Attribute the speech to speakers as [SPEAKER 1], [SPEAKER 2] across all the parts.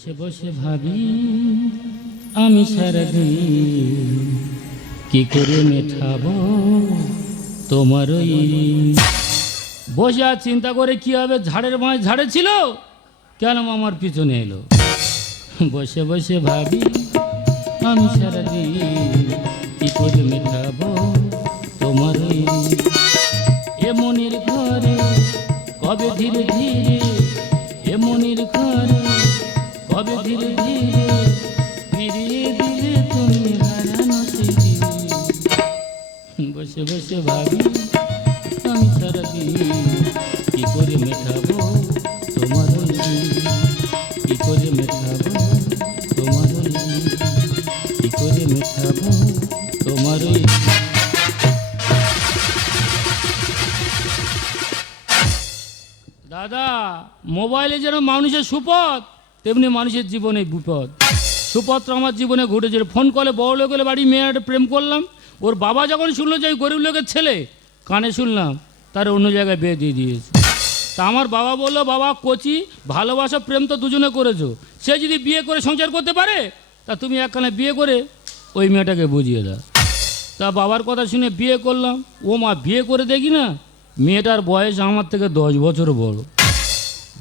[SPEAKER 1] বসে বসে ভাবি, আমি সারাদিন কি করে মেটাবো তোমার ওই বসে আর চিন্তা করে কি হবে? ঝাড়ের মাঝ ঝাড়ে ছিল? কেন আমার পিছনে এলো? বসে বসে ভাবি, আমি সারাদিন কি করে মেটাবো তোমার এ মনির ঘরে কবে ধীরে ধীরে দাদা, মোবাইলে যেন মানুষের সুপথ, তেমনি মানুষের জীবনে বিপদ। সুপথ আমার জীবনে ঘটেছে ফোন কলে বড় লোকের বাড়ি মেয়ের প্রেম করলাম। ওর বাবা যখন শুনলো যে গরিব লোকের ছেলে, কানে শুনলাম, তার অন্য জায়গায় বিয়ে দিয়ে দিয়েছে। তা আমার বাবা বলল, বাবা, কচি, ভালোবাসা, প্রেম তো দুজনে করেছ। সে যদি বিয়ে করে সংসার করতে পারে, তা তুমি একখানে বিয়ে করে ওই মেয়েটাকে বুঝিয়ে দাও। তা বাবার কথা শুনে বিয়ে করলাম। ও মা, বিয়ে করে দেখি না, মেয়েটার বয়স আমার থেকে দশ বছর বড়।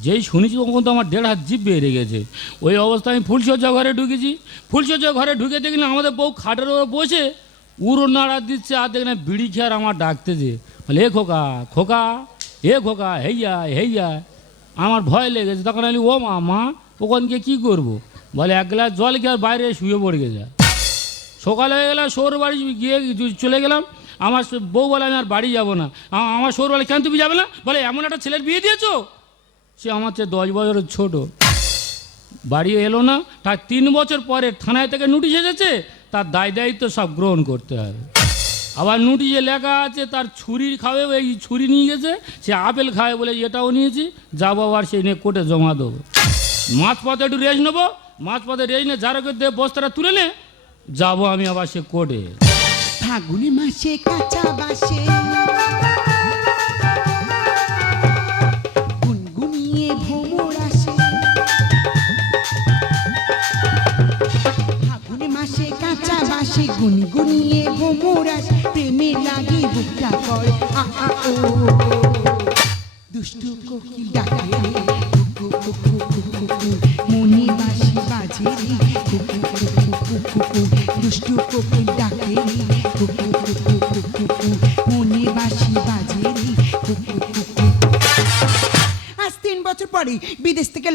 [SPEAKER 1] যেই শুনেছি তখন তো আমার দেড় হাত জিভ বেড়ে গেছে ওই অবস্থায় আমি ফুলসজ্জা ঘরে ঢুকেছি। ফুলসজ্জা ঘরে ঢুকে দেখি না আমাদের বউ খাটের ওপর বসে উড়ো নাড়া দিচ্ছে, আর দেখি না বিড়ি খেয়ার আমার ডাকতে ডাকতেছে বলে, এ খোকা খোকা, এ খোকা, হেইয়া হেইয়া। আমার ভয় লেগেছে। তখন আমি ও মা মা ওখানকে কী করব? বলে, এক গ্লাস জল খেয়ে আর বাইরে শুয়ে পড়ে গেছে সকালে হয়ে গেলাম সৌর বাড়ি গিয়ে চলে গেলাম। আমার বউ বলে আমি আর বাড়ি যাব না। আমার সৌর বলে, কেন তুমি যাবে না? বলে, এমন একটা ছেলের বিয়ে দিয়েছ? সে আমার চেয়ে দশ বছরের ছোট। বাড়ি এলো না। তার তিন বছর পরে থানায় থেকে নোটিশ এসেছে তার দায় দায়িত্ব সব গ্রহণ করতে হবে। আবার নোটিশে লেখা আছে, তার ছুরি খাবে, এই ছুরি নিয়ে গেছে, সে আপেল খাবে বলে এটাও নিয়েছি, যা আবার সেই নিয়ে কোর্টে জমা দেবো। মাছ পথে একটু রেজ নেব মাছ পথে রেজ নিয়ে যারা দিয়ে বস্তাটা তুলে নে, যাব আমি আবার সে কোর্টে।
[SPEAKER 2] ফাগুনে মাসে কাঁচা বাসে। গুনগুনিয়ে ভ্রমর আসে প্রেমে লাগে বুকটা কর। আ ও।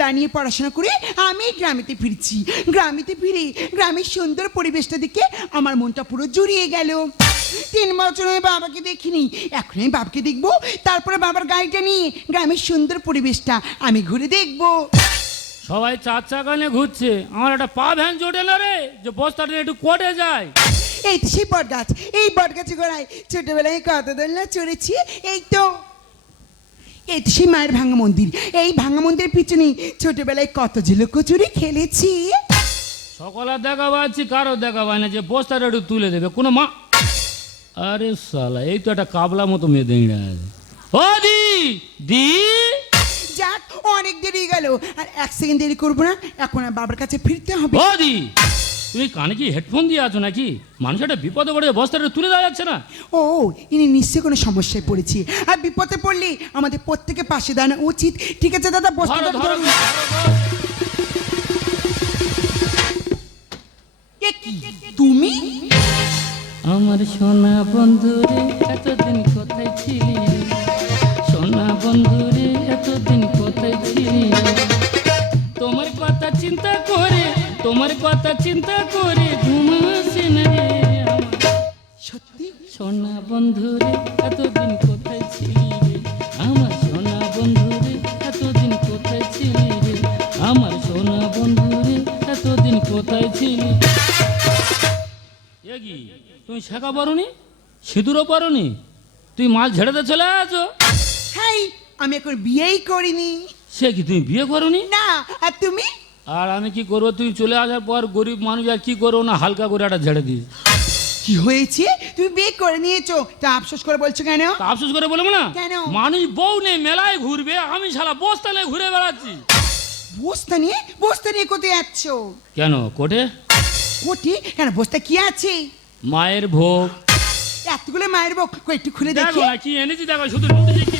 [SPEAKER 2] থেকে লাইনিয়ে পড়াশোনা করে আমি গ্রামেতে ফিরছি। গ্রামেতে ফিরে গ্রামের সুন্দর পরিবেশটা দেখে আমার মনটা পুরো জুড়িয়ে গেল। তিন বছর আমি বাবাকে দেখিনি এখন আমি বাবাকে দেখব তারপরে বাবার গাড়িটা নিয়ে গ্রামের সুন্দর পরিবেশটা আমি ঘুরে দেখব।
[SPEAKER 1] সবাই চার চাকানে ঘুরছে আমার একটা পা ভ্যান জোটে না রে যে বস্তাটা একটু কোর্টে যায়।
[SPEAKER 2] এই তো সেই বট গাছ এই বট গাছে গোড়ায় ছোটবেলায় কত দোলনা চড়েছি এই তো। এই সেই মায়ের ভাঙা মন্দির। এই ভাঙা মন্দিরের পিছনে ছোটবেলায় কত যে লুকোচুরি খেলেছি।
[SPEAKER 1] সকালে দেখা পাচ্ছি কারও দেখা পায় না যে বস্তাটা একটু তুলে দেবে। কোনো মা আরে সালা এই তো একটা কাবলা মতো মেয়ে আছে। ও দি দি।
[SPEAKER 2] যাক অনেক দেরি গেল। আর এক সেকেন্ড দেরি করব না এখন আর বাবার কাছে ফিরতে হবে।
[SPEAKER 1] ও দি। তুমি কানে কি হেডফোন দিয়ে আছো নাকি? মানুষ একটা বিপদে পড়ে বস্তাটা তুলে দেওয়া যাচ্ছে না।
[SPEAKER 2] ও ইনি নিশ্চয়ই কোনো সমস্যায় পড়েছি। আর বিপদে পড়লে আমাদের প্রত্যেকে পাশে দাঁড়ানো উচিত। ঠিক আছে দাদা বসতে
[SPEAKER 1] ধরো
[SPEAKER 2] তুমি?
[SPEAKER 1] আমার সোনা বন্ধুরে এতদিন কোথায় ছিলি? সোনা বন্ধুরে কথা চিন্তা করে তোমার কথা চিন্তা করে ঘুমাসে রে
[SPEAKER 2] সত্যি?
[SPEAKER 1] সোনা বন্ধুরে এতদিন কোথায় ছিলি রে? আমার সোনা বন্ধুরে এতদিন কোথায় ছিলি রে? আমার সোনা বন্ধুরে এতদিন কোথায় ছিলি? কি? তুমি শেখা পারোনি সিঁদুরও পারোনি তুই মাছ ঝেড়েতে চলে আছো?
[SPEAKER 2] আমি এখন বিয়েই করিনি।
[SPEAKER 1] সে কি তুমি বিয়ে করোনি?
[SPEAKER 2] না আর তুমি?
[SPEAKER 1] আর আমি কি করব? তুই চলে আসার পর গরিব মানুষ আর কি করব? না হালকা করে একটা ঝেড়ে দিস
[SPEAKER 2] কি হয়েছে? তুমি বিয়ে করে নিয়েছো। তা আফসোস করে বলছো কেন?
[SPEAKER 1] তা আফসোস করে বলব না?
[SPEAKER 2] কেন?
[SPEAKER 1] মানুষ বউ নেই মেলায় ঘুরবে আমি শালা বস্তা নিয়ে ঘুরে বেড়াচ্ছি।
[SPEAKER 3] বস্তা নিয়ে? বস্তা নিয়ে কোথায় যাচ্ছ?
[SPEAKER 1] কেন কোটে
[SPEAKER 3] কোটি কেন বস্তা কি আছে?
[SPEAKER 1] মায়ের ভোগ।
[SPEAKER 3] এতগুলো মায়ের ভোগ। কয়েকটি খুলে
[SPEAKER 1] দেখো।
[SPEAKER 3] দেখি
[SPEAKER 1] কি এনেছি দেখো শুধু শুধু যে কি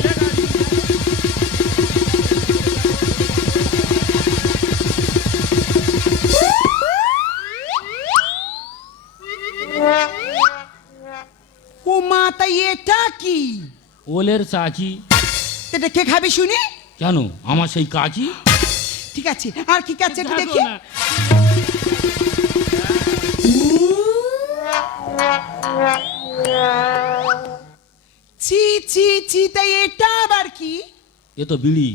[SPEAKER 3] কি
[SPEAKER 1] ওলের চাকি।
[SPEAKER 3] এটা কে খাবে শুনি?
[SPEAKER 1] কেন? আমার সেই কাকি?
[SPEAKER 3] ঠিক আছে আর কি কাছে একটু
[SPEAKER 1] দেখো।
[SPEAKER 3] চি চি চি তাই এটা আবার কি?
[SPEAKER 1] এ তো বিড়ি।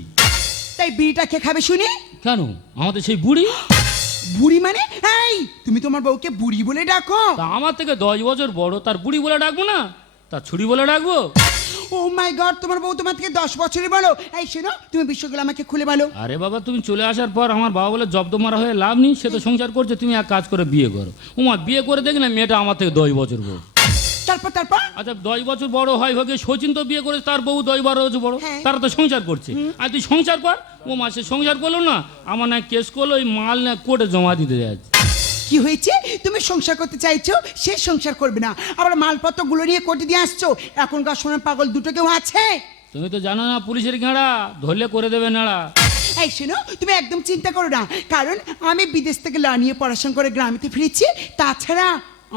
[SPEAKER 3] তাই বিড়িটা কে খাবে শুনি?
[SPEAKER 1] কেন? আমাদের সেই বুড়ি?
[SPEAKER 3] বুড়ি মানে? এই তুমি তোমার বউকে বুড়ি বলে ডাকো।
[SPEAKER 1] তা আমার থেকে দশ বছর বড় তার বুড়ি বলে ডাকবো না? তার ছুরি বলে ডাকবো
[SPEAKER 3] ও মাই গড তোমার বউ তোমার থেকে দশ বছরের বলো এই শোনো তুমি বিষয়গুলো আমাকে খুলে বলো।
[SPEAKER 1] আরে বাবা তুমি চলে আসার পর আমার বাবা বলে জব্দ মারা হয়ে লাভ নেই সে তো সংসার করছে তুমি এক কাজ করে বিয়ে করো। উমা বিয়ে করে দেখি না মেয়েটা আমার থেকে দশ বছর বড়।
[SPEAKER 3] তারপর তারপর?
[SPEAKER 1] আচ্ছা দশ বছর বড় হয় হোক সচিন তো বিয়ে করেছে তার বউ দশ বারো বছর বড়।
[SPEAKER 3] হ্যাঁ।
[SPEAKER 1] তারা তো সংসার করছে। আর তুই সংসার কর? ও মাসে সংসার করল না আমার না কেস করল ওই মাল না কোর্টে জমা দিতে যাচ্ছে।
[SPEAKER 3] কি হয়েছে? তুমি সংসার করতে চাইছো সে সংসার করবে না। আবার মালপত্রগুলো নিয়ে কোটি দিয়ে আসছো এখনকার সোনার পাগল দুটো কেউ আছে?
[SPEAKER 1] তুমি তো জানো না পুলিশের ঘেড়া ধরলে করে দেবে নাড়া।
[SPEAKER 3] এই শোনো তুমি একদম চিন্তা করো না কারণ আমি বিদেশ থেকে লা নিয়ে পড়াশোনা করে গ্রামেতে ফিরেছি তাছাড়া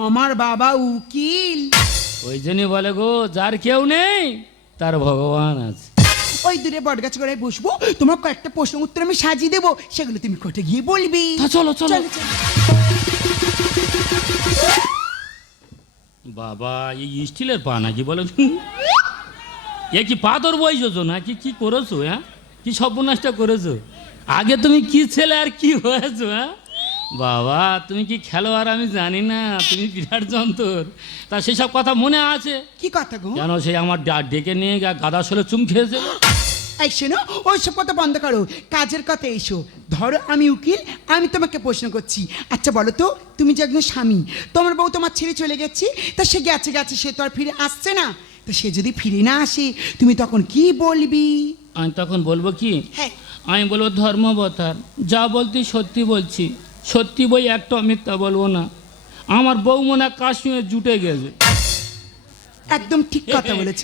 [SPEAKER 3] আমার বাবা উকিল।
[SPEAKER 1] ওই জন্যই বলে গো যার কেউ নেই তার ভগবান আছে।
[SPEAKER 3] ওই দূরে বটগাছ করে বসবো তোমার কয়েকটা প্রশ্ন উত্তর আমি সাজিয়ে দেবো সেগুলো তুমি কোর্টে গিয়ে বলবি।
[SPEAKER 1] তা চলো চলো।
[SPEAKER 3] চলো, চলো।
[SPEAKER 1] বাবা এই স্টিলের পা নাকি বলো এ কি পাথর বইছো নাকি? কি করেছ হ্যাঁ? কি সর্বনাশটা করেছ? আগে তুমি কি ছেলে আর কি হয়েছো হ্যাঁ? বাবা তুমি কি খেলোয়াড় আমি জানি না তুমি বিরাট যন্তর তা সেসব কথা মনে আছে?
[SPEAKER 3] কি কথা গো?
[SPEAKER 1] জানো সেই আমার ডা- ডেকে নিয়ে গা- গাদা শোলে চুম খেয়েছিল
[SPEAKER 3] এই শোনো ওইসব কথা বন্ধ করো। কাজের কথা এসো। ধরো আমি উকিল আমি তোমাকে প্রশ্ন করছি। আচ্ছা বলো তো তুমি যে একজন স্বামী তোমার বউ তোমার ছেড়ে চলে গেছে তা সে গেছে গেছে সে তো আর ফিরে আসছে না। তা সে যদি ফিরে না আসে তুমি তখন কি বলবি?
[SPEAKER 1] আমি তখন বলব কি?
[SPEAKER 3] হ্যাঁ।
[SPEAKER 1] আমি বলব ধর্মবতার যা বলতি সত্যি বলছি। সত্যি বই একটা মিথ্যা বলব না। আমার বউ মনে কাশ্মীরে জুটে গেছে।
[SPEAKER 3] একদম ঠিক কথা বলেছ।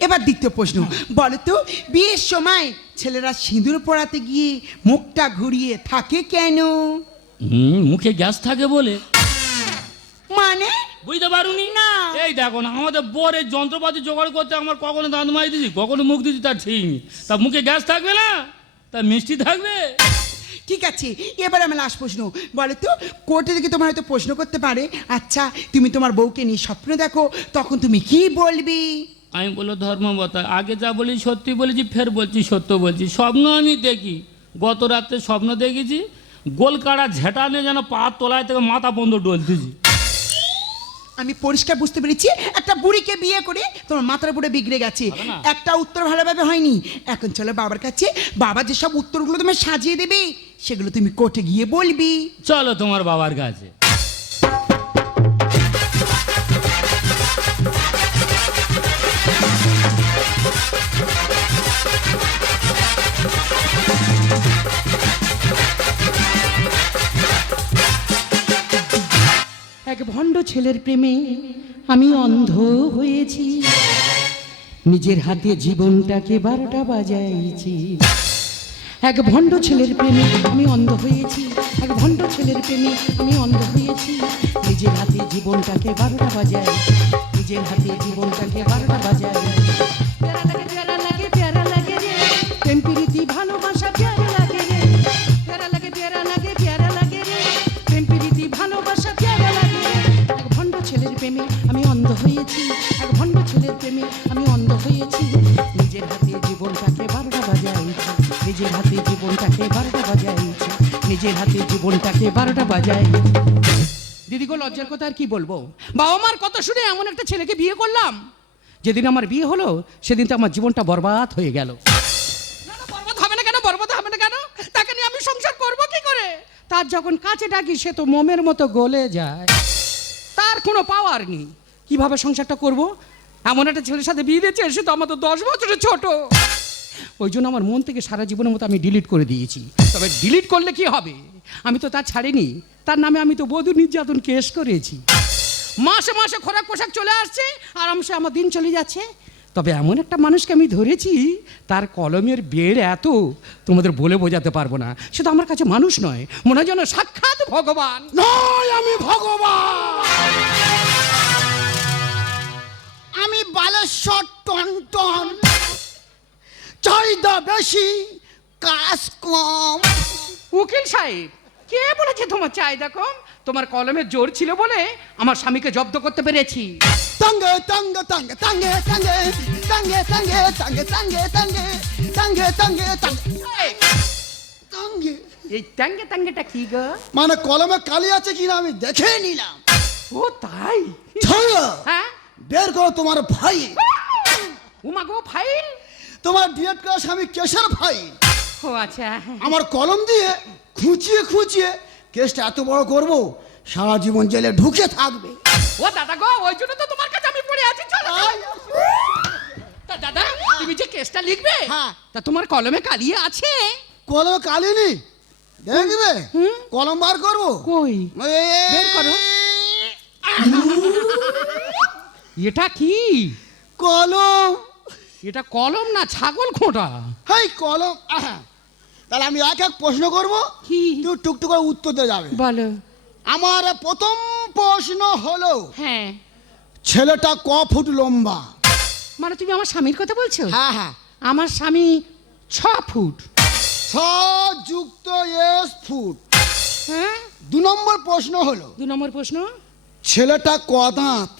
[SPEAKER 3] এবার দ্বিতীয় প্রশ্ন বলো তো বিয়ের সময় ছেলেরা সিঁদুর পড়াতে গিয়ে মুখটা ঘুরিয়ে থাকে কেন?
[SPEAKER 1] হুম মুখে গ্যাস থাকে বলে।
[SPEAKER 3] মানে?
[SPEAKER 1] বুঝতে পারুনি?
[SPEAKER 3] না।
[SPEAKER 1] এই দেখো না আমাদের বরের যন্ত্রপাতি জোগাড় করতে আমার কখনো দাঁত মারি দিছি কখনো মুখ দিছি তার ঠিক তা মুখে গ্যাস থাকবে না? তা মিষ্টি থাকবে?
[SPEAKER 3] ঠিক আছে এবার আমার লাস্ট প্রশ্ন। বলো তো কোর্টে থেকে তোমার হয়তো প্রশ্ন করতে পারে। আচ্ছা তুমি তোমার বউকে নিয়ে স্বপ্ন দেখো তখন তুমি কি বলবি?
[SPEAKER 1] আমি বলল ধর্মবতা আগে যা বলি সত্যি বলেছি ফের বলছি সত্য বলছি। স্বপ্ন আমি দেখি গত রাত্রে স্বপ্ন দেখেছি গোল কাড়া নিয়ে যেন পা তোলায় থেকে মাথা বন্ধ ডলতেছি।
[SPEAKER 3] আমি পরিষ্কার বুঝতে পেরেছি একটা বুড়িকে বিয়ে করে তোমার মাথার উপরে বিগড়ে গেছে। একটা উত্তর ভালোভাবে হয়নি। এখন চলো বাবার কাছে বাবা যেসব উত্তরগুলো তুমি সাজিয়ে দেবে সেগুলো তুমি কোর্টে গিয়ে বলবি।
[SPEAKER 1] চলো তোমার বাবার কাছে।
[SPEAKER 3] এক ভণ্ড ছেলের প্রেমে আমি অন্ধ হয়েছি। নিজের হাতে জীবনটাকে বারোটা বাজাইছি। এক ভণ্ড ছেলের প্রেমে আমি অন্ধ হয়েছি। এক ভণ্ড ছেলের প্রেমে আমি অন্ধ হয়েছি। নিজের হাতে জীবনটাকে বারোটা বাজায়। নিজের হাতে জীবনটাকে বারোটা বাজাই প্যারা লাগে, প্যারা নিজের হাতে জীবনটাকে বারোটা বাজাইছি, নিজের হাতে জীবনটাকে বারোটা বাজাই। দিদি গো, লজ্জার কথা আর কি বলব? বাবা মার কথা শুনে এমন একটা ছেলেকে বিয়ে করলাম। যেদিন আমার বিয়ে হলো, সেদিন তো আমার জীবনটা বরবাদ হয়ে গেল। বরবাদ হবে না কেন? বরবাদ হবে না কেন? তাকে নিয়ে আমি সংসার করব কি করে? তার যখন কাছে ডাকি, সে তো মোমের মতো গলে যায়। তার কোনো পাওয়ার নেই। কীভাবে সংসারটা করব? এমন একটা ছেলের সাথে বিয়ে দিয়েছে, সে তো আমাদের দশ বছরের ছোট। ওই জন্য আমার মন থেকে সারা জীবনের মতো আমি ডিলিট করে দিয়েছি। তবে ডিলিট করলে কি হবে? আমি তো তার ছাড়িনি। তার নামে আমি তো বধূ নির্যাতন কেস করেছি। মাসে মাসে খোরাক পোশাক চলে আসছে, আরামসে আমার দিন চলে যাচ্ছে। তবে এমন একটা মানুষকে আমি ধরেছি, তার কলমের বেড় এত, তোমাদের বলে বোঝাতে পারব না। সে তো আমার কাছে মানুষ নয়, মনে হয় যেন সাক্ষাৎ ভগবান।
[SPEAKER 4] নয়, আমি ভগবান! আমি বালেশ্বর টন টন চাহিদা বেশি কাজ কম
[SPEAKER 3] উকিল সাহেব কে বলেছে তোমার চাহিদা কম তোমার কলমের জোর ছিল বলে আমার স্বামীকে জব্দ করতে পেরেছি
[SPEAKER 4] তাঙ্গে তাঙ্গে তাঙ্গে তাঙ্গে তাঙ্গে তাঙ্গে তাঙ্গে তাঙ্গে তাঙ্গে তাঙ্গে তাঙ্গে তাঙ্গে তাঙ্গে তাঙ্গে
[SPEAKER 3] এই ট্যাঙ্গে ট্যাঙ্গেটা কি গো
[SPEAKER 4] মানে কলমে কালি আছে কিনা আমি দেখে নিলাম
[SPEAKER 3] ও তাই হ্যাঁ
[SPEAKER 4] বের করো তোমার ভাই
[SPEAKER 3] উমা গো ফাইল
[SPEAKER 4] তোমার ডিএড ক্লাস আমি কেশার ভাই।
[SPEAKER 3] ও আচ্ছা।
[SPEAKER 4] আমার কলম দিয়ে খুঁচিয়ে খুঁচিয়ে কেসটা এত বড় করব সারা জীবন জেলে ঢুকে থাকবে।
[SPEAKER 3] ও দাদা গো ওই জন্য তো তোমার কাছে আমি পড়ে আছি চলো। তা দাদা তুমি যে কেসটা লিখবে
[SPEAKER 4] হ্যাঁ।
[SPEAKER 3] তা তোমার কলমে কালিয়ে আছে?
[SPEAKER 4] কলমে কলম কালিনি দেখবে? কলম বার করব?
[SPEAKER 3] কই? বের করো। এটা কি?
[SPEAKER 4] কলম
[SPEAKER 3] এটা কলম না ছাগল খোঁটা?
[SPEAKER 4] হাই কলম। তাহলে আমি এক এক প্রশ্ন করব
[SPEAKER 3] কি?
[SPEAKER 4] তুই টুকটুক করে উত্তর দিয়ে যাবে।
[SPEAKER 3] বলো।
[SPEAKER 4] আমার প্রথম প্রশ্ন হলো
[SPEAKER 3] হ্যাঁ।
[SPEAKER 4] ছেলেটা ক ফুট লম্বা?
[SPEAKER 3] মানে তুমি আমার স্বামীর কথা বলছো?
[SPEAKER 4] হ্যাঁ হ্যাঁ।
[SPEAKER 3] আমার স্বামী ছ ফুট।
[SPEAKER 4] ছ যুক্ত এস ফুট।
[SPEAKER 3] হ্যাঁ?
[SPEAKER 4] দু নম্বর প্রশ্ন হলো
[SPEAKER 3] দু নম্বর প্রশ্ন?
[SPEAKER 4] ছেলেটা ক দাঁত?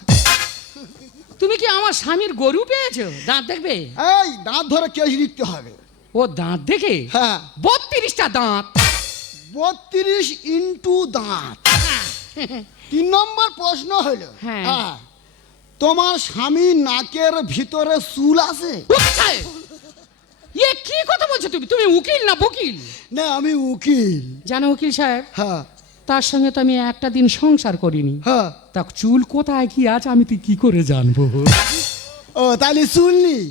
[SPEAKER 3] তুমি কি আমার স্বামীর গরু পেয়েছ? দাঁত দেখবে?
[SPEAKER 4] এই দাঁত ধরে কেস লিখতে হবে।
[SPEAKER 3] ও দাঁত দেখে?
[SPEAKER 4] হ্যাঁ।
[SPEAKER 3] বত্রিশটা দাঁত।
[SPEAKER 4] বত্রিশ ইন্টু দাঁত। তিন নম্বর প্রশ্ন হলো
[SPEAKER 3] হ্যাঁ।
[SPEAKER 4] তোমার স্বামী নাকের ভিতরে চুল আছে?
[SPEAKER 3] ইয়ে কি কথা বলছো তুমি? তুমি উকিল না বকিল?
[SPEAKER 4] না আমি উকিল।
[SPEAKER 3] জানো উকিল সাহেব
[SPEAKER 4] হ্যাঁ।
[SPEAKER 3] তার সঙ্গে তো আমি একটা দিন সংসার করিনি।
[SPEAKER 4] হ্যাঁ।
[SPEAKER 3] তা চুল কোথায় কি আছে আমি তুই কি করে জানব?
[SPEAKER 4] ও তাহলে চুল নেই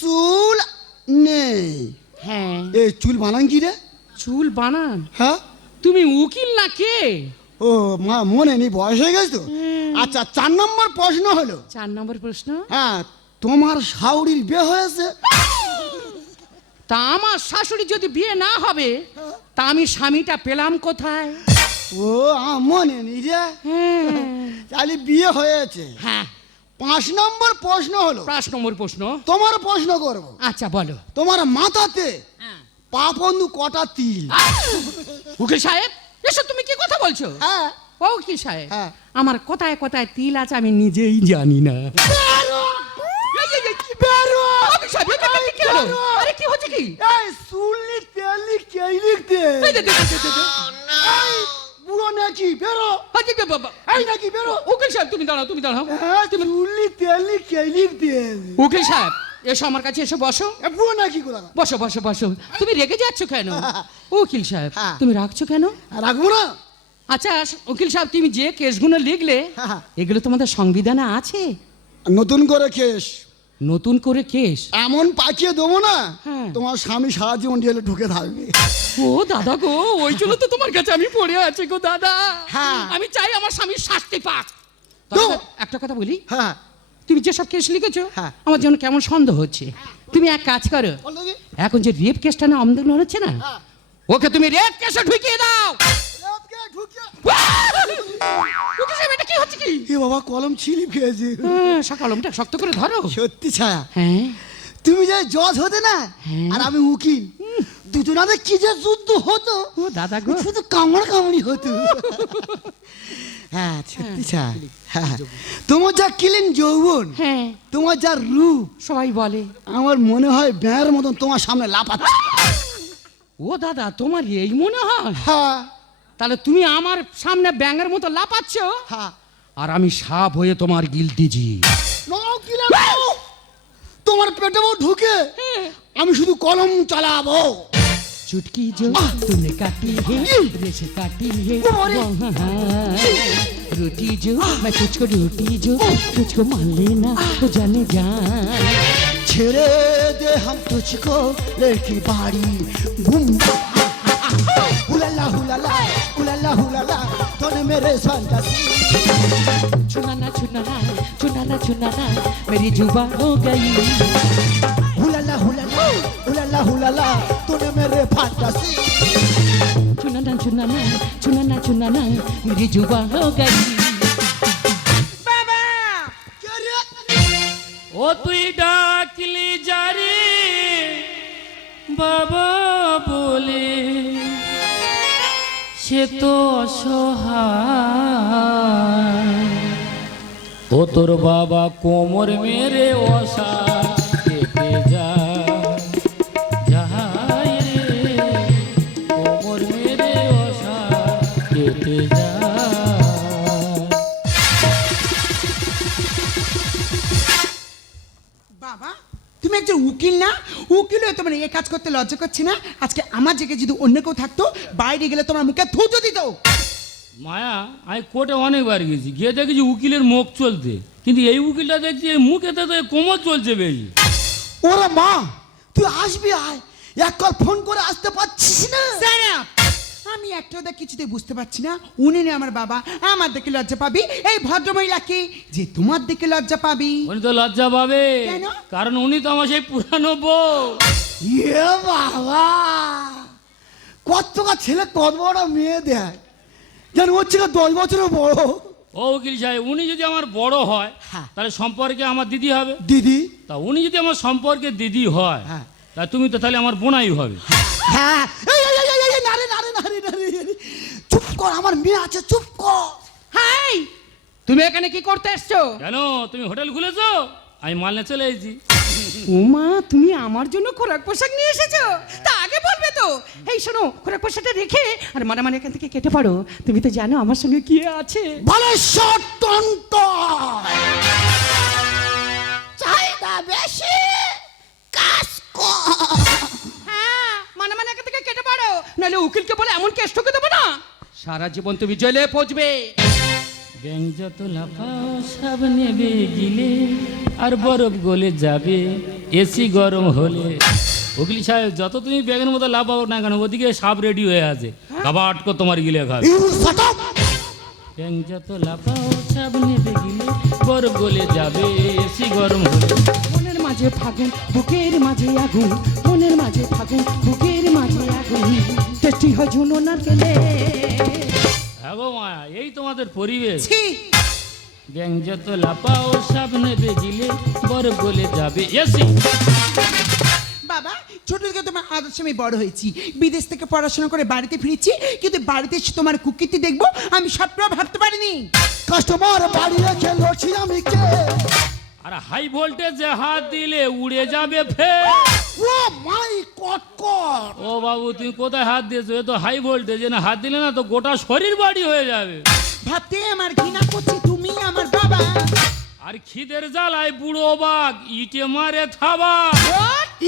[SPEAKER 4] চুল নেই।
[SPEAKER 3] হ্যাঁ।
[SPEAKER 4] এই চুল বানান কি রে?
[SPEAKER 3] চুল বানান?
[SPEAKER 4] হ্যাঁ।
[SPEAKER 3] তুমি উকিল না কে?
[SPEAKER 4] ও মা মনে নেই বয়স হয়ে গেছে তো। আচ্ছা চার নম্বর প্রশ্ন হলো।
[SPEAKER 3] চার নম্বর প্রশ্ন?
[SPEAKER 4] হ্যাঁ তোমার শাউরির বিয়ে হয়েছে?
[SPEAKER 3] তা আমার শাশুড়ি যদি বিয়ে না হবে তা আমি স্বামীটা পেলাম কোথায়?
[SPEAKER 4] ও মনে রে
[SPEAKER 3] হ্যাঁ।
[SPEAKER 4] তাহলে বিয়ে হয়েছে।
[SPEAKER 3] হ্যাঁ।
[SPEAKER 4] পাঁচ নম্বর প্রশ্ন হলো
[SPEAKER 3] পাঁচ নম্বর প্রশ্ন।
[SPEAKER 4] তোমার প্রশ্ন করব।
[SPEAKER 3] আচ্ছা বলো।
[SPEAKER 4] তোমার মাথাতে পাপন্দু কটা তিল?
[SPEAKER 3] উকিল সাহেব এসব তুমি কি কথা বলছো?
[SPEAKER 4] হ্যাঁ।
[SPEAKER 3] ও উকিল সাহেব
[SPEAKER 4] হ্যাঁ।
[SPEAKER 3] আমার কোথায় কোথায় তিল আছে আমি নিজেই জানি না। বেরো? কি কি আরে কি হচ্ছে কি?
[SPEAKER 4] এই সুলনি তেলি কে লিখতে।
[SPEAKER 3] এই, দে, দে, দে, দে, দে, দে।
[SPEAKER 4] এই বুড়ো নাকি বেরো।
[SPEAKER 3] আচ্ছা, বে, বাবা।
[SPEAKER 4] এই নাকি বেরো।
[SPEAKER 3] উকিল সাহেব তুমি দাঁড়াও তুমি দাঁড়াও।
[SPEAKER 4] হ্যাঁ সুলনি তেলি কে লিখতে
[SPEAKER 3] উকিল সাহেব এসো আমার কাছে এসে বসো।
[SPEAKER 4] এ বুড়ো নাকি কোথা
[SPEAKER 3] বসো বসো বসো। তুমি রেগে যাচ্ছ কেন? উকিল সাহেব
[SPEAKER 4] হ্যাঁ।
[SPEAKER 3] তুমি রাখছো কেন?
[SPEAKER 4] রাখব না।
[SPEAKER 3] আচ্ছা উকিল সাহেব তুমি যে কেসগুলো লিখলে
[SPEAKER 4] হ্যাঁ।
[SPEAKER 3] এগুলো তোমাদের সংবিধানে আছে?
[SPEAKER 4] নতুন করে কেস
[SPEAKER 3] নতুন করে কেস
[SPEAKER 4] এমন পাকিয়ে দেবো না
[SPEAKER 3] হ্যাঁ।
[SPEAKER 4] তোমার স্বামী সারা জীবন জেলে ঢুকে থাকবে
[SPEAKER 3] ও দাদা গো ওই জন্য তো তোমার কাছে আমি পড়ে আছি গো দাদা
[SPEAKER 4] হ্যাঁ।
[SPEAKER 3] আমি চাই আমার স্বামীর শাস্তি পাক
[SPEAKER 4] তো?
[SPEAKER 3] একটা কথা বলি
[SPEAKER 4] হ্যাঁ
[SPEAKER 3] তুমি যেসব কেস লিখেছো
[SPEAKER 4] হ্যাঁ।
[SPEAKER 3] আমার যেন কেমন সন্দেহ হচ্ছে তুমি এক কাজ করো
[SPEAKER 4] বল দেখি।
[SPEAKER 3] এখন যে রেপ কেসটা না আন্দোলন হচ্ছে না
[SPEAKER 4] হ্যাঁ।
[SPEAKER 3] ওকে তুমি রেপ কেসে ঢুকিয়ে দাও
[SPEAKER 4] লেপকে ঢুকিয়ে-
[SPEAKER 3] উকিল সাহেব, এটা কি হচ্ছে কি?
[SPEAKER 4] এ বাবা কলম খেয়েছে
[SPEAKER 3] হ্যাঁ, সকালমটা শক্ত করে ধরো।
[SPEAKER 4] সত্যি ছায়া।
[SPEAKER 3] হ্যাঁ।
[SPEAKER 4] তুমি যে জজ হতে না
[SPEAKER 3] হ্যাঁ।
[SPEAKER 4] আর আমি উকিল দুজনাদের কি যে যুদ্ধ হতো?
[SPEAKER 3] ও দাদা গো।
[SPEAKER 4] শুধু কামড় কামড়ি হতো। হ্যাঁ সত্যি ছায়া। হ্যাঁ। তোমার যা কিলিন যৌবন
[SPEAKER 3] হ্যাঁ।
[SPEAKER 4] তোমার যা রূপ
[SPEAKER 3] সবাই বলে।
[SPEAKER 4] আমার মনে হয় ব্যাঁর মতন তোমার সামনে লাফাচ্ছে।
[SPEAKER 3] ও দাদা তোমার এই মনে হয়?
[SPEAKER 4] হ্যাঁ।
[SPEAKER 3] তাহলে তুমি আমার সামনে ব্যাঙের মতো লাপাচ্ছ
[SPEAKER 4] হ্যাঁ
[SPEAKER 3] আর আমি সাপ হয়ে তোমার গিলতেছি
[SPEAKER 4] নাও কিলা নাও। তোমার পেটে বউ ঢুকে আমি শুধু কলম চালাবো
[SPEAKER 3] चुटकी जो तूने काटी है रेशे काटी है वहाँ रोटी जो मैं तुझको रोटी जो तुझको मान लेना तो जाने जान
[SPEAKER 4] छेड़े दे हम तुझको लड़की बाड़ी बूम मेरे फंटासी
[SPEAKER 3] चुनाना चुनाना चुनाना चुनाना मेरी जुबा हो गई
[SPEAKER 4] हुलाला हुलाला हुलाला हुलाला तूने मेरे फंटासी
[SPEAKER 3] चुनाना चुनाना चुनाना चुनाना मेरी जुबा हो गई
[SPEAKER 1] ও তুই ডাকলি যারে বাবা সে তো অসহায়। ও তোর বাবা কোমর মেরে অসা কেটে যায় যায় রে কোমর মেরে অসা কেটে যায়
[SPEAKER 2] বাবা তুমি একজন উকিল না? উকিল হয়ে তোমার এই কাজ করতে লজ্জা করছি না? আজকে আমার জায়গায় যদি অন্য কেউ থাকতো বাইরে গেলে তোমার মুখে থুতো দিত।
[SPEAKER 1] মায়া আমি কোর্টে অনেকবার গেছি। গিয়ে দেখেছি উকিলের মুখ চলতে। কিন্তু এই উকিলটা দেখছি এই মুখেতে তো কোমর চলছে বেশি।
[SPEAKER 4] ওরে মা তুই আসবি আয়। এক কল ফোন করে আসতে পারছিস না!
[SPEAKER 2] আমি একটা ওদের কিছুতে বুঝতে পারছি না। উনি না আমার বাবা আমার দেখে লজ্জা পাবি। এই ভদ্রমহিলা কি? যে তোমার দেখে লজ্জা পাবি।
[SPEAKER 1] উনি তো লজ্জা পাবে।
[SPEAKER 2] কেন?
[SPEAKER 1] কারণ উনি তো আমার সেই পুরানো বউ।
[SPEAKER 4] ইয়ে বাবা! কত ছেলে কত বড় মেয়ে দেয়? যেন ওর থেকে দশ বছরের বড়
[SPEAKER 1] ও উকিল সাহেব উনি যদি আমার বড় হয়
[SPEAKER 4] হ্যাঁ।
[SPEAKER 1] তাহলে সম্পর্কে আমার দিদি হবে।
[SPEAKER 4] দিদি।
[SPEAKER 1] তা উনি যদি আমার সম্পর্কে দিদি হয়
[SPEAKER 4] হ্যাঁ।
[SPEAKER 1] তা তুমি তো তাহলে আমার বোনাই হবে।
[SPEAKER 4] হ্যাঁ। এই, এই, এই, এই, এই, নারে নারে নারে নারে নারে। চুপ কর আমার মেয়ে আছে চুপ কর।
[SPEAKER 3] হাই! তুমি এখানে কি করতে এসছো?
[SPEAKER 1] কেন? তুমি হোটেল খুলেছো? আমি মালনে চলে এসেছি।
[SPEAKER 3] উমা তুমি আমার জন্য খোরাক পোশাক নিয়ে এসেছ? তা বলবে তো? এই শোনো খোরাক পোশাকটা রেখে আর মানে মানে এখান থেকে কেটে পারো তুমি তো জানো আমার সঙ্গে কি আছে।
[SPEAKER 4] বালেশ্বর তন্ত চাহিদা বেশি কাজ
[SPEAKER 3] হ্যাঁ মানে মানে এখান থেকে কেটে পারো নাহলে উকিলকে বলে এমন কেস ঠকে দেবো না। সারা জীবন তুমি জেলে পচবে।
[SPEAKER 1] ব্যাং যত লাফাও সব নেবে গিলে আর বরফ গলে যাবে। এসি গরম হলে। উকিল সাহেব যত তুমি ব্যাগের মতো লাফাও না কেন ওদিকে সাপ রেডি হয়ে আছে। খাবার আটকো তোমার গিলে খাবে। ব্যাং যত লাফাও সব নেবে গিলে বরফ গলে যাবে এসি গরম হলে।
[SPEAKER 3] মনের মাঝে ফাগুন বুকের মাঝে আগুন। মনের মাঝে ফাগুন বুকের মাঝে আগুন। টেস্টি হয় ঝুনো নারকেলে
[SPEAKER 1] হ্যাঁ গো মায়া এই তোমাদের পরিবেশ।
[SPEAKER 2] ছি!
[SPEAKER 1] ব্যাং যত লাফাও সব নেবে গিলে বরফ গলে যাবে এসি
[SPEAKER 2] বাবা ছোট থেকে তোমার আদর্শে আমি বড় হয়েছি। বিদেশ থেকে পড়াশোনা করে বাড়িতে ফিরেছি কিন্তু বাড়িতে এসে তোমার কুকীর্তি দেখব আমি স্বপ্ন ভাবতে পারিনি।
[SPEAKER 4] কাস্টমার বাড়ি রেখে লড়ছি আমি কে?
[SPEAKER 1] আর হাই ভোল্টেজে হাত দিলে উড়ে যাবে ফের
[SPEAKER 4] ও মাই কট কট
[SPEAKER 1] ও বাবু তুমি কোথায় হাত দিয়েছ? এ তো হাই ভোল্টেজ না হাত দিলে না তো গোটা শরীর বাড়ি হয়ে যাবে।
[SPEAKER 2] ভাবতে আমার ঘৃণা করছি তুমি আমার বাবা।
[SPEAKER 1] আর খিদের জ্বালায় বুড়ো বাঘ ইটে মারে থাবা।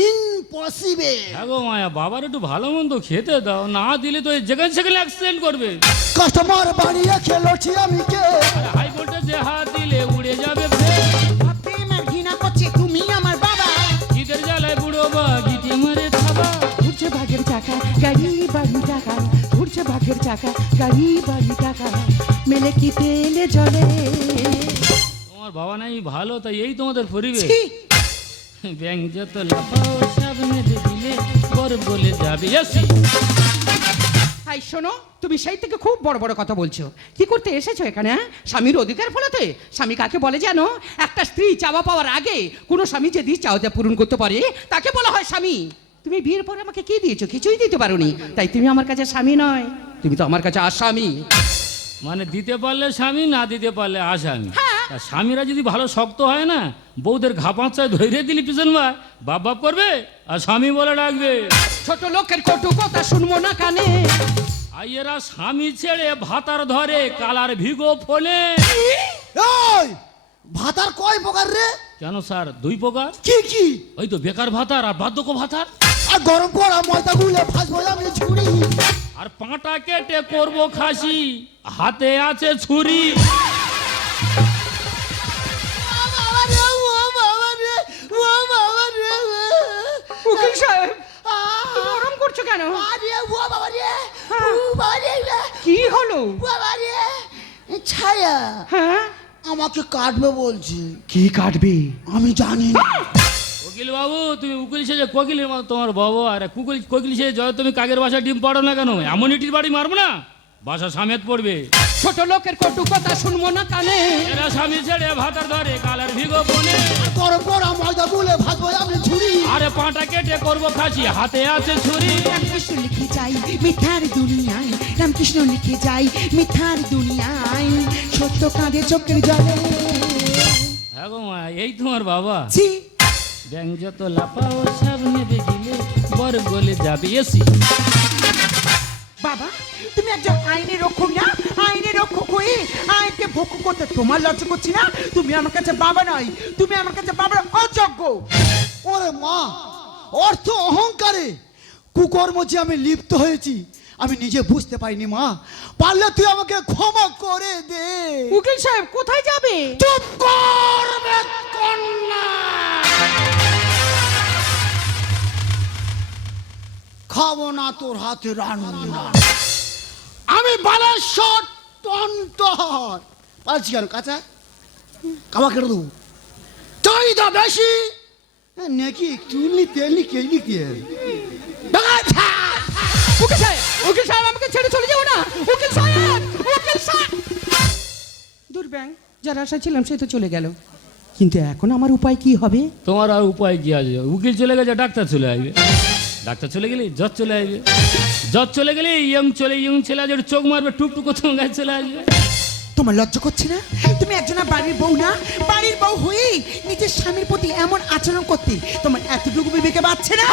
[SPEAKER 4] ইম্পসিবল
[SPEAKER 1] হ্যাঁ গো মায়া বাবার একটু ভালো মন্দ খেতে দাও না দিলে তো যেখানে সেখানে অ্যাক্সিডেন্ট করবে।
[SPEAKER 4] কাস্টমার বাড়ি রেখে লড়ছি আমি কে?
[SPEAKER 1] হাই ভোল্টেজে হাত দিলে উড়ে যাবে
[SPEAKER 2] ভাবতে আমার ঘৃণা করছি তুমি আমার বাবা।
[SPEAKER 1] খিদের জ্বালায় বুড়ো বাঘ ইটে মারে থাবা।
[SPEAKER 3] ঘুরছে ভাগের চাকা গাড়ি বাড়ি টাকা চাকা গাড়ি বাড়ি টাকা মেলে কি তেলে জলে?
[SPEAKER 1] তোমার বাবা নাই ভালো তাই এই তোমাদের পরিবেশ।
[SPEAKER 2] ছি।
[SPEAKER 1] ব্যাং যত লাফাও সামনে দিলে বরফ বলে যাবে।
[SPEAKER 3] হাই শোনো তুমি সেই থেকে খুব বড় বড় কথা বলছো। কি করতে এসেছ এখানে হ্যাঁ? স্বামীর অধিকার ফলাতে? স্বামী কাকে বলে জানো? একটা স্ত্রী চাওয়া পাওয়ার আগে কোনো স্বামী যদি চাওয়াটা পূরণ করতে পারে তাকে বলা হয় স্বামী। তুমি বিয়ের পরে আমাকে কি দিয়েছ? কিছুই দিতে পারোনি। তাই তুমি আমার কাছে স্বামী নয়। তুমি তো আমার কাছে আসামি।
[SPEAKER 1] মানে দিতে পারলে স্বামী না দিতে পারলে আসামি। তা স্বামীরা যদি ভালো শক্ত হয় না বউদের ঘা পাঁচায় ধৈর্য দিলি পিছন ভাই বাপ বাপ করবে আর স্বামী বলে ডাকবে।
[SPEAKER 3] ছোট লোকের কটু কথা শুনব না কানে।
[SPEAKER 1] আর এরা স্বামী ছেড়ে ভাতার ধরে কালার ভিগো ফোনে।
[SPEAKER 4] এই ভাতার কয় প্রকার রে?
[SPEAKER 1] কেন স্যার? দুই প্রকার?
[SPEAKER 4] কি কি?
[SPEAKER 1] ওই তো বেকার ভাতার আর বার্ধক্য ভাতার।
[SPEAKER 4] আর গরম করা ময়দা গুলে ফাঁসবো আমি ছুরি
[SPEAKER 1] আর পাঁটা কেটে করব খাসি। হাতে আছে ছুরি।
[SPEAKER 4] বাবা ও বাবা রে ও
[SPEAKER 3] উকিল সাহেব
[SPEAKER 4] আহ!
[SPEAKER 3] করছ কেন?
[SPEAKER 4] আরে রে
[SPEAKER 3] হ্যাঁ।
[SPEAKER 4] ও বাবা রে
[SPEAKER 3] কি হলো?
[SPEAKER 4] বাবা রে ছায়া।
[SPEAKER 3] হ্যাঁ?
[SPEAKER 4] আমাকে কাটবে বলছে।
[SPEAKER 3] কি কাটবে?
[SPEAKER 4] আমি জানি। না
[SPEAKER 1] কোকিল বাবু তুমি উকিল সেজে কোকিলের মতো তোমার বাবু আর কুকিল কোকিল সেজে জয় তুমি কাকের বাসা ডিম পাড়ো না কেন? এমন ইটির বাড়ি মারবো না? বাসা সামেত পড়বে।
[SPEAKER 3] ছোট লোকের কটু কথা শুনব না কানে।
[SPEAKER 1] এরা স্বামী ছেড়ে ভাতার ধরে কালার ভিগো বনে।
[SPEAKER 4] বড় বড় ময়দা গুলে ভাগবো আমি ছুরি
[SPEAKER 1] আরে পাটা কেটে করব খাসি হাতে আছে ছুরি।
[SPEAKER 2] রামকৃষ্ণ লিখে যাই মিথ্যার দুনিয়ায়। রামকৃষ্ণ লিখে যাই মিথ্যার দুনিয়ায়। সত্য কাঁদে চোখের জলে।
[SPEAKER 1] হ্যাঁ গো মা এই তোমার বাবা।
[SPEAKER 2] ছি।
[SPEAKER 1] ব্যাং যত লাফাও সব নেবে বর গলে যাবে এসি।
[SPEAKER 2] বাবা তুমি একজন আইনের রক্ষক না? আইনের রক্ষক হয়ে আইনকে ভক্ষ করতে তোমার লজ্জা করছি না? তুমি আমার কাছে বাবা নয় তুমি আমার কাছে বাবার অযোগ্য।
[SPEAKER 4] ওরে মা অর্থ অহংকারে। কুকর্ম যে আমি লিপ্ত হয়েছি আমি নিজে বুঝতে পারিনি মা। পারলে তুই আমাকে ক্ষমা করে দে।
[SPEAKER 3] উকিল সাহেব কোথায় যাবে?
[SPEAKER 4] চুপ কর কন্যা। খাব না তোর হাতে রান্না। আমি বালেশ্বর টন্টর পাচ্ছি কেন কাঁচা? কাবা কেটে দেবো। চাহিদা বেশি? নাকি একটু নিতে নিকে নিতে।
[SPEAKER 3] উকিল সাহেব উকিল সাহেব আমাকে ছেড়ে চলে যাব না। উকিল সাহেব উকিল সাহেব। দূর ব্যাং যার আশা ছিলাম সে তো চলে গেল। কিন্তু এখন আমার উপায় কি হবে?
[SPEAKER 1] তোমার আর উপায় কি আছে? উকিল চলে গেছে ডাক্তার চলে আসবে। ডাক্তার চলে গেলে জ্বর চলে আসবে। জ্বর চলে গেলে ইয়ং চলে ইয়ং ছেলে আসবে চোখ মারবে টুকটুকো গায়ে চলে আসবে।
[SPEAKER 2] তোমার লজ্জা করছে না? তুমি একজনা বাড়ির বউ না? বাড়ির বউ হয়ে নিজের স্বামীর প্রতি এমন আচরণ করতে তোমার এতটুকু বিবেকে বাড়ছে না?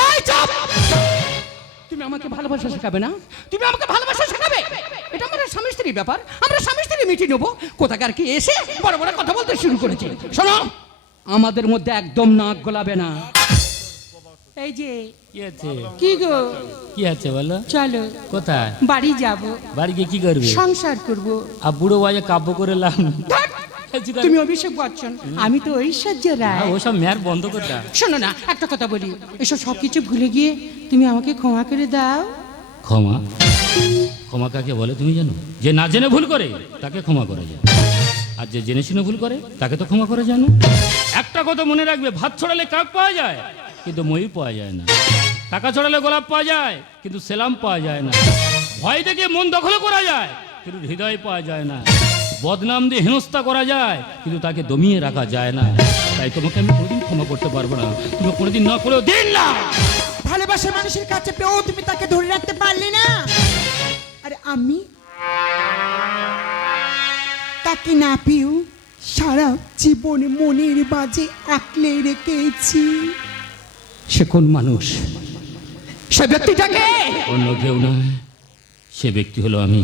[SPEAKER 3] তুমি আমাকে ভালোবাসা শেখাবে না? তুমি আমাকে ভালোবাসা শেখাবে? এটা আমার স্বামী স্ত্রীর ব্যাপার। আমরা স্বামী স্ত্রী মিটিয়ে নেব। কোথাকার কি এসে বড় বড় কথা বলতে শুরু করেছে? শোনো আমাদের মধ্যে একদম নাক গলাবে না। এই যে
[SPEAKER 1] কি
[SPEAKER 3] গো?
[SPEAKER 1] কি আছে বলো?
[SPEAKER 3] চলো।
[SPEAKER 1] কোথায়?
[SPEAKER 3] বাড়ি যাব।
[SPEAKER 1] বাড়ি গিয়ে কি করবে?
[SPEAKER 3] সংসার করব।
[SPEAKER 1] আর বুড়ো বাজে কাব্য করে লাভ
[SPEAKER 3] তুমি অভিষেক বচ্চন আমি তো ঐশ্বর্য রায়।
[SPEAKER 1] ওসব মেয়ার বন্ধ করে দাও।
[SPEAKER 3] শোনো না একটা কথা বলি। এসব সব কিছু ভুলে গিয়ে তুমি আমাকে ক্ষমা করে দাও।
[SPEAKER 1] ক্ষমা? ক্ষমা কাকে বলে তুমি জানো? যে না জেনে ভুল করে তাকে ক্ষমা করে যায় আর যে জেনে শুনে ভুল করে তাকে তো ক্ষমা করে জানো। একটা কথা মনে রাখবে ভাত ছড়ালে কাক পাওয়া যায়? কিন্তু ময়ূর পাওয়া যায় না। টাকা ছড়ালে গোলাপ পাওয়া যায়, কিন্তু সেলাম পাওয়া যায় না। ভয় থেকে মন দখল করা যায়, কিন্তু হৃদয় পাওয়া যায় না। বদনাম দিয়ে হেনস্থা করা যায়, কিন্তু তাকে দমিয়ে রাখা যায় না। তাই তোমাকে আমি কোনোদিন ক্ষমা করতে পারব না। তুমি কোনোদিন না করেও দিন না।
[SPEAKER 2] ভালোবাসা মানুষের কাছে পেয়েও তুমি তাকে ধরে রাখতে পারলে না। আরে আমি তাকে না পেয়েও সারা জীবন মনের বাজে আঁকলে রেখেছি।
[SPEAKER 3] সে কোন মানুষ? সে ব্যক্তিটাকে?
[SPEAKER 1] অন্য কেউ নয় সে ব্যক্তি হলো আমি।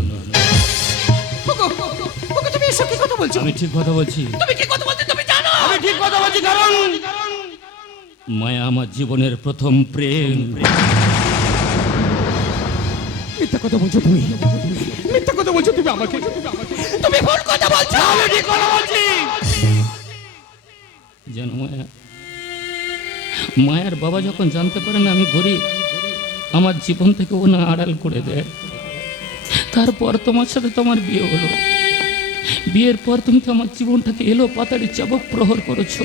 [SPEAKER 3] তুমি এসব কি কথা বলছো?
[SPEAKER 1] আমি ঠিক কথা বলছি।
[SPEAKER 3] তুমি কি কথা বলছো? তুমি জানো?
[SPEAKER 1] আমি ঠিক কথা বলছি কারণ মায়া আমার জীবনের প্রথম প্রেম।
[SPEAKER 3] মিথ্যা কথা বলছো তুমি? মিথ্যা কথা বলছো তুমি আমাকে? তুমি ভুল কথা বলছো!
[SPEAKER 1] আমি ঠিক কথা বলছি। যেন মায়া মায়ের বাবা যখন জানতে পারেন আমি গরিব আমার জীবন থেকে ও না আড়াল করে দেয়। তারপর তোমার সাথে তোমার বিয়ে হলো। বিয়ের পর তুমি তো আমার জীবনটাকে এলো পাতাড়ি চাবক প্রহর করেছ।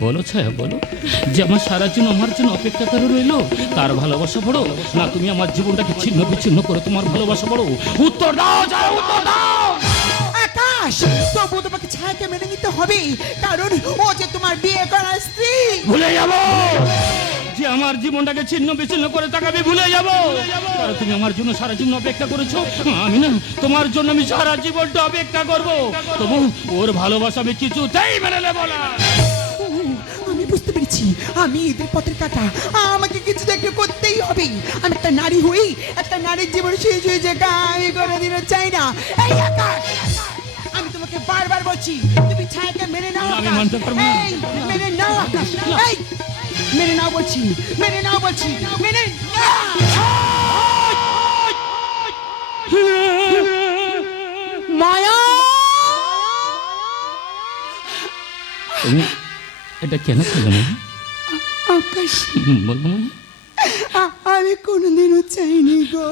[SPEAKER 1] বলো ছায়া, বলো, যে আমার সারা জীবন, আমার জন্য অপেক্ষা করে রইল। তার ভালোবাসা বড়? না, তুমি আমার জীবনটাকে ছিন্ন বিচ্ছিন্ন করে তোমার ভালোবাসা বড়? উত্তর দাও উত্তর দাও!
[SPEAKER 2] আকাশ। তবু তোমাকে ছায়াকে মেনে নিতে হবে? কারণ ও যে তোমার বিয়ে করা স্ত্রী।
[SPEAKER 1] ভুলে যাব। যে আমার জীবনটাকে ছিন্ন বিচ্ছিন্ন করে তাকে আমি ভুলে যাব। তুমি আমার জন্য সারা জীবন অপেক্ষা করেছ? আমি না তোমার জন্য আমি সারা জীবনটা অপেক্ষা করব। তবু ওর ভালোবাসা আমি কিছুতেই মেনে নেব না।
[SPEAKER 2] আমি বুঝতে পেরেছি। আমি এদের পথের কাটা। আমাকে কিছু একটা করতেই হবে। আমি একটা নারী হই একটা নারীর জীবন শেষ হয়ে যে আমি কোনোদিন চাই না। এই আকাশ! তোমাকে বারবার বলছি তুমি ছায়াকে মেনে নাও। এই, মেনে নাও আকাশ। এই মেনে নাও বলছি মেনে নাও বলছি মেনে
[SPEAKER 3] মায়া!
[SPEAKER 1] এটা কেন করলে না?
[SPEAKER 2] আকাশ।
[SPEAKER 1] বলো
[SPEAKER 2] আ- আমি কোনোদিনও চাইনি গো।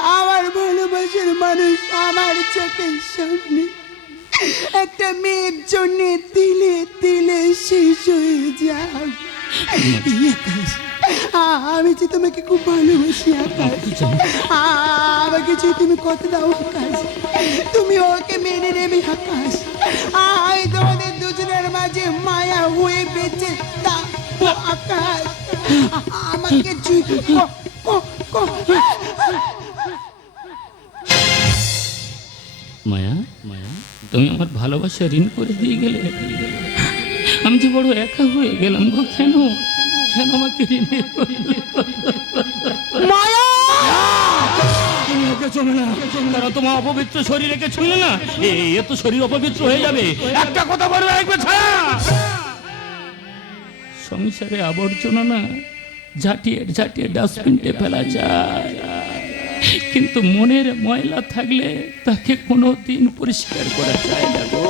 [SPEAKER 2] আমার ভালোবাসার মানুষ আমার চোখের সামনে। একটা মেয়ের জন্য দিলে দিলে শেষ হয়ে যাক আ- আমি যে তোমাকে খুব ভালোবাসি, আকাশ। আমাকে যে তুমি কত দাও, আকাশ। তুমি ওকে মেনে নেবে, আকাশ। আমি তোমাদের দুজনের মাঝে মায়া হয়ে বেঁচে আকাশ। আমাকে
[SPEAKER 1] মায়া মায়া তুমি আমার ভালোবাসা ঋণ করে দিয়ে গেলে। আমি যে বড় একা হয়ে গেলাম গো কেন? কেন আমাকে ঋণে
[SPEAKER 2] মায়া!
[SPEAKER 1] কারণ তোমার অপবিত্র শরীরকে ছুঁলে না। এ এ তো শরীর অপবিত্র হয়ে যাবে। একটা কথা বলবে একবার ছায়া! সংসারে আবর্জনা না ঝাঁটিয়ে ঝাঁটিয়ে ডাস্টবিনে ফেলা যায়। কিন্তু মনের ময়লা থাকলে তাকে কোনো দিন পরিষ্কার করা যায় না গো।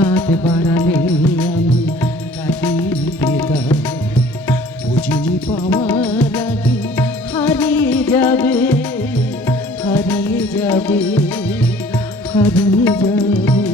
[SPEAKER 5] হাত বাড়ালে আমি পেতাম বুঝিনি পাওয়ার আগে হারিয়ে যাবে হারিয়ে যাবে হারিয়ে যাবে।